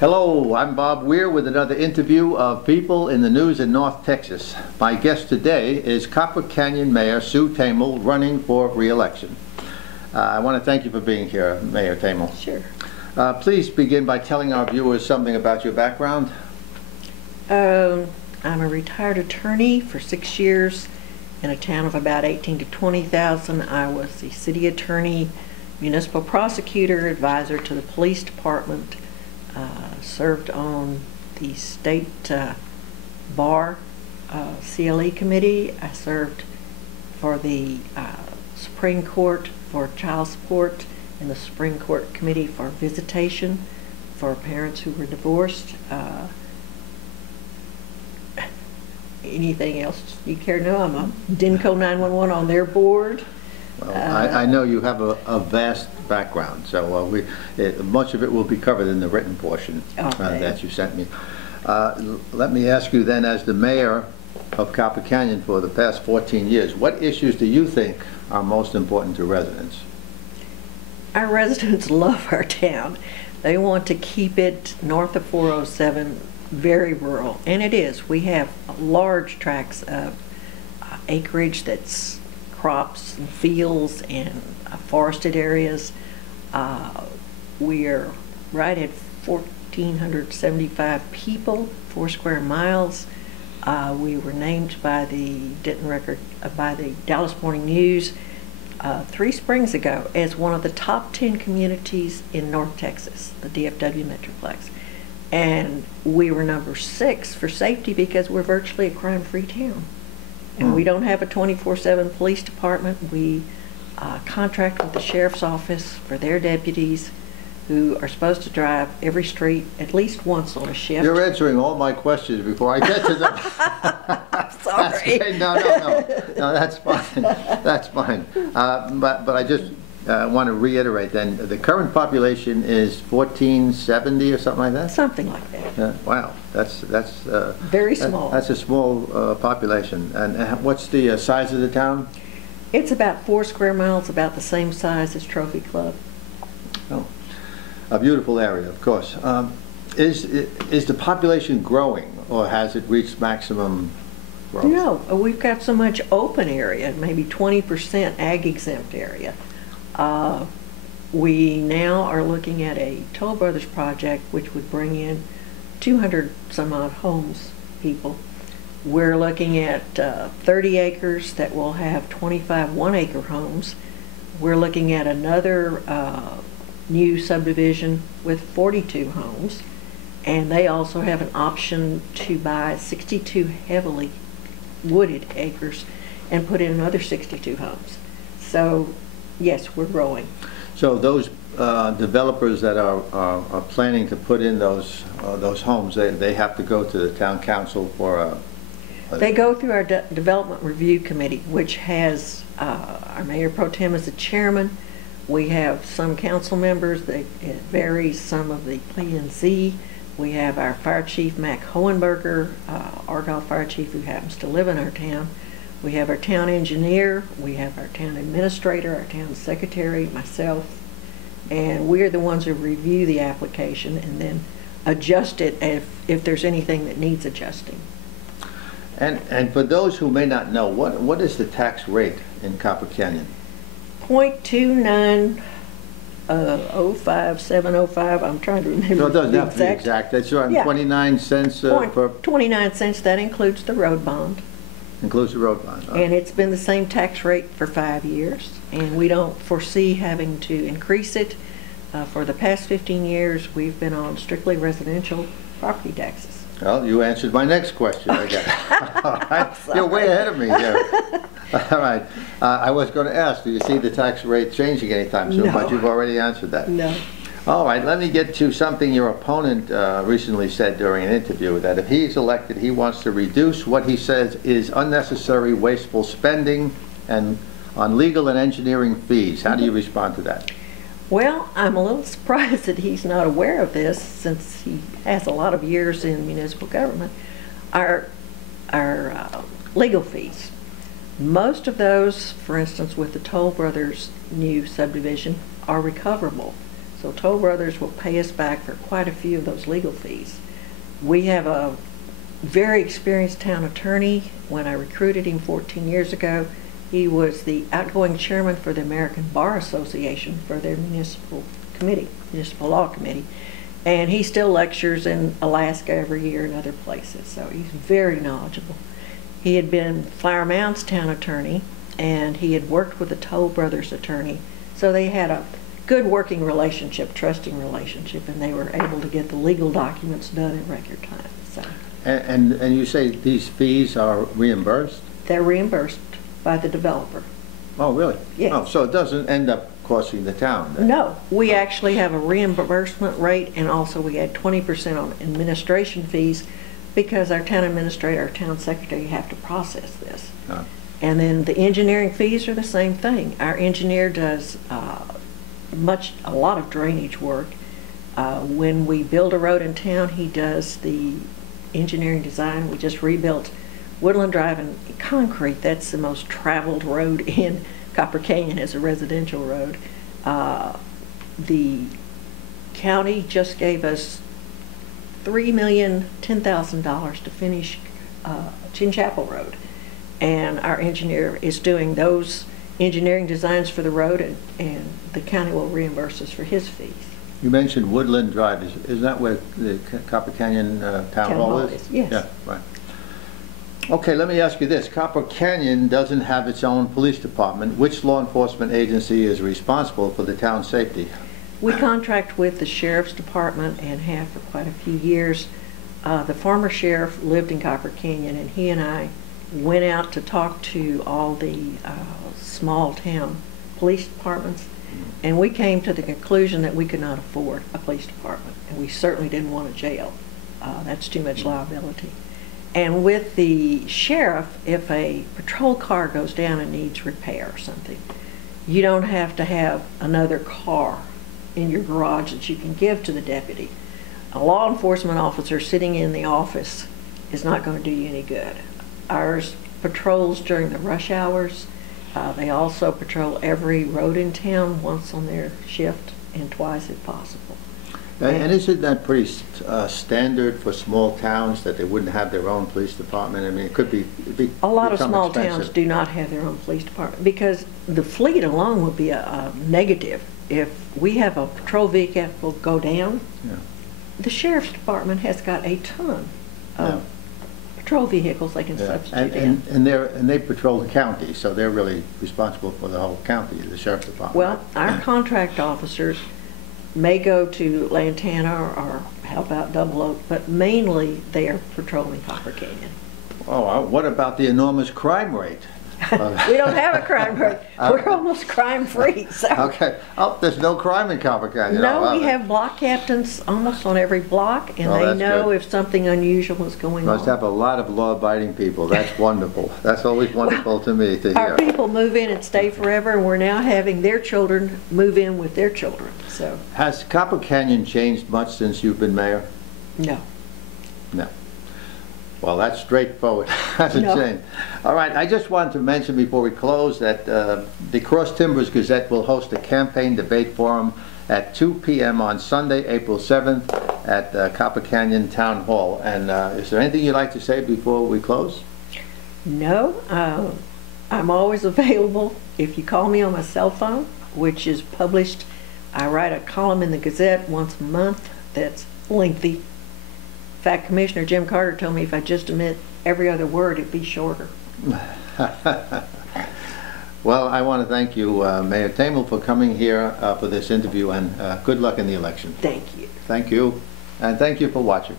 Hello, I'm Bob Weir with another interview of People in the News in North Texas. My guest today is Copper Canyon Mayor Sue Thamel, running for re-election. I want to thank you for being here, Mayor Thamel. Sure. Please begin by telling our viewers something about your background. I'm a retired attorney for 6 years in a town of about 18 to 20,000. I was the city attorney, municipal prosecutor, advisor to the police department, served on the state bar CLE committee. I served for the Supreme Court for child support and the Supreme Court committee for visitation for parents who were divorced. Anything else you care to know? I'm a DENCO 911 on their board. Well, I know you have a vast background, so much of it will be covered in the written portion that you sent me. Let me ask you then, as the mayor of Copper Canyon for the past 14 years, what issues do you think are most important to residents? Our residents love our town. They want to keep it north of 407, very rural, and it is. We have large tracts of acreage that's crops and fields and forested areas. We are right at 1,475 people, 4 square miles. We were named by the by the Dallas Morning News 3 springs ago as one of the top 10 communities in North Texas, the DFW Metroplex. And we were number 6 for safety because we're virtually a crime-free town. And we don't have a 24/7 police department. We contract with the sheriff's office for their deputies who are supposed to drive every street at least once on a shift. You're answering all my questions before I get to them. Sorry. No, that's fine. That's fine. But I just want to reiterate then, the current population is 1,470 or something like that? Something like that. Wow, that's very small. That's a small population. And what's the size of the town? It's about 4 square miles, about the same size as Trophy Club. Oh, a beautiful area, of course. Is the population growing, or has it reached maximum growth? No, we've got so much open area, maybe 20% ag exempt area. We now are looking at a Toll Brothers project which would bring in 200 some odd homes, people. We're looking at 30 acres that will have 25 1-acre homes. We're looking at another new subdivision with 42 homes, and they also have an option to buy 62 heavily wooded acres and put in another 62 homes. So yes, we're growing. So those developers that are planning to put in those homes, they have to go to the town council for They go through our development review committee, which has our mayor pro tem as the chairman. We have some council members that it varies, some of the P&Z. We have our fire chief, Mac Hohenberger, Argyle fire chief, who happens to live in our town. We have our town engineer, we have our town administrator, our town secretary, myself, and we're the ones who review the application and then adjust it if there's anything that needs adjusting. And for those who may not know, what is the tax rate in Copper Canyon? 0.2905705. I'm trying to remember. No, it doesn't the have to be exact. That's around 29 cents per. 29 cents. That includes the road bond. Includes the road bond. And it's been the same tax rate for 5 years, and we don't foresee having to increase it. For the past 15 years, we've been on strictly residential property taxes. Well, you answered my next question, I guess. All right. You're way ahead of me here. All right. I was going to ask, do you see the tax rate changing anytime soon? No. But you've already answered that. No. All right. Let me get to something your opponent recently said during an interview, that if he's elected, he wants to reduce what he says is unnecessary, wasteful spending and on legal and engineering fees. How do you respond to that? Well, I'm a little surprised that he's not aware of this, since he has a lot of years in municipal government. Our legal fees. Most of those, for instance, with the Toll Brothers new subdivision, are recoverable. So Toll Brothers will pay us back for quite a few of those legal fees. We have a very experienced town attorney. When I recruited him 14 years ago, he was the outgoing chairman for the American Bar Association for their municipal law committee. And he still lectures in Alaska every year and other places, so he's very knowledgeable. He had been Flower Mound's town attorney, and he had worked with the Toll Brothers attorney, so they had a good working relationship, trusting relationship, and they were able to get the legal documents done in record time. So. And you say these fees are reimbursed? They're reimbursed by the developer. Oh, really? Yes. Oh, so it doesn't end up costing the town then? No, we actually have a reimbursement rate, and also we add 20% on administration fees because our town administrator, our town secretary have to process this. Oh. And then the engineering fees are the same thing. Our engineer does a lot of drainage work. When we build a road in town, he does the engineering design. We just rebuilt Woodland Drive in concrete. That's the most traveled road in Copper Canyon as a residential road. The county just gave us $3,010,000 to finish Chin Chapel Road, and our engineer is doing those engineering designs for the road, and the county will reimburse us for his fees. You mentioned Woodland Drive. Is that where the Copper Canyon Town Hall is? Yes. Yeah, right. Okay, let me ask you this. Copper Canyon doesn't have its own police department. Which law enforcement agency is responsible for the town's safety? We contract with the sheriff's department and have for quite a few years. The former sheriff lived in Copper Canyon, and he and I went out to talk to all the small town police departments, and we came to the conclusion that we could not afford a police department, and we certainly didn't want a jail. That's too much liability. And with the sheriff, if a patrol car goes down and needs repair or something, you don't have to have another car in your garage that you can give to the deputy. A law enforcement officer sitting in the office is not going to do you any good. Ours patrols during the rush hours. They also patrol every road in town once on their shift and twice if possible. And isn't that pretty standard for small towns that they wouldn't have their own police department? I mean, it could be a lot of small expensive. towns do not have their own police department because the fleet alone would be a negative. If we have a patrol vehicle go down, yeah. The sheriff's department has got a ton of patrol vehicles they can substitute in. And they patrol the county, so they're really responsible for the whole county, the sheriff's department. Well, our contract officers may go to Lantana or help out Double Oak, but mainly they are patrolling Copper Canyon. Oh, what about the enormous crime rate? We don't have a crime rate. We're almost crime-free. So. Okay. Oh, there's no crime in Copper Canyon. No, we have block captains almost on every block, and they know good. If something unusual is going on. Must have a lot of law-abiding people. That's wonderful. That's always wonderful to me to hear. Our people move in and stay forever, and we're now having their children move in with their children. So. Has Copper Canyon changed much since you've been mayor? No. No. Well, that's straightforward. Hasn't changed. All right, I just wanted to mention before we close that the Cross Timbers Gazette will host a campaign debate forum at 2 p.m. on Sunday, April 7th at Copper Canyon Town Hall. And is there anything you'd like to say before we close? No. I'm always available. If you call me on my cell phone, which is published, I write a column in the Gazette once a month that's lengthy. In fact, Commissioner Jim Carter told me if I just omit every other word, it'd be shorter. Well, I want to thank you, Mayor Tamel, for coming here for this interview, and good luck in the election. Thank you. Thank you, and thank you for watching.